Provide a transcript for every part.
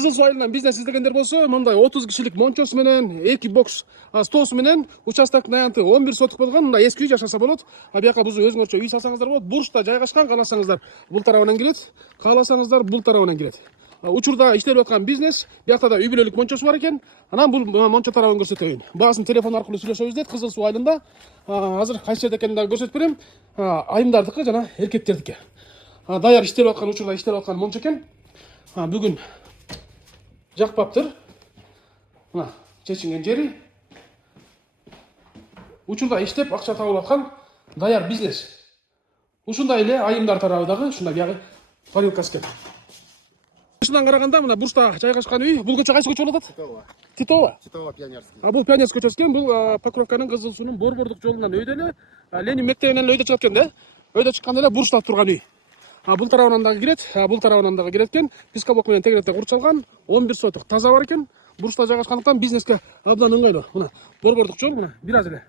Кызыл Суу айылынан бизнес издегендер болсо, мындай 30 кишилик мончосу менен, 2 бокс стосу менен участоктун аянты 11 соток болгон, мындай эски үй жашаса болот. А бияка бул өзүңөрчө үй салсаңыздар болот. Бурчта жайгашкан, кааласаңыздар бул тарабынан келет, кааласаңыздар бул тарабынан келет. Учурда иштелип аткан бизнес, биякта да үй бүлөлүк мончосу бар экен. Анан бул мончо тарабын көрсөтөйүн. Баасын телефон аркылуу сүйлөшөбүз дейт. Кызыл Суу айылында азыр кайсы жерде экенин дагы көрсөтүп берем. Айымдардыкы жана эркектердики. Даяр иштелип аткан, учурда иштелип аткан мончо экен. Бүгүн жакпаптыр. Мына чечинген жери. Учурда иштеп акча табылып аткан даяр бизнес. Ушундай эле айымдар тарабы дагы ушундай биягы парилкасы экен. Шундан караганда мына бурчта жайгашкан үй. Бул көчө кайсы көчө болуп атат? Титова. Титова. Титова Пионерский. Бул Пионерский көчөсү экен. Бул Покровканын Кызыл Суунун Борбордук жолунан өйдө эле Ленин мектебинен өйдө чыгат экен да. Өйдө чыкканда эле бурчта турган үй. Бул тарабынан дагы кирет, бул тарабынан дагы кирет экен. Пискоблок менен тегеретте курчалган, 11 соток таза бар экен. Бурчта жайгашкандыктан бизнеске абдан ыңгайлуу. Мына борбордук жол, мына бир аз эле.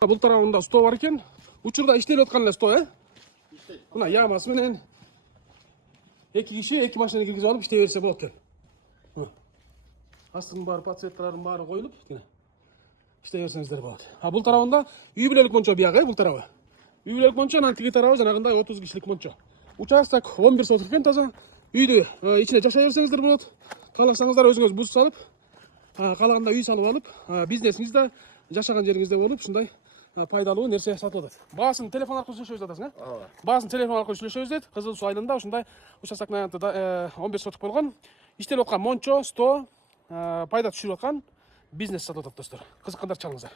Бул тарабында стол бар экен. Учурда иштелип аткан эле стол, Мына ямасы менен 2 киши 2 машина киргизип алып иштей берсе болот экен. Астынын баары, подсветкалардын баары коюлуп, иштей берсеңиздер болот. Бул тарабында үй бүлөлүк мончо биягы, бул тарабы. Үй бүлөлүк мончо, анан тиги тарабы жанагындай 30 кишилик мончо. Участок 11 соток экен таза. Үйдү ичине жашай берсеңиздер болот. Кааласаңыздар өзүңүз буз салып, каалаганда үй салып алып, бизнесиңизде, жашаган жериңизде болуп, ушундай пайдалуу нерсе сатып атат. Баасын телефон аркылуу сүйлөшөбүз атасың, Баасын телефон аркылуу сүйлөшөбүз дейт. Кызыл Суу айылында ушундай участоктун аянты 11 соток болгон, иштелип аткан мончо, стол, пайда түшүрүп аткан бизнес сатып атат достор. Кызыккандар чалыңыздар.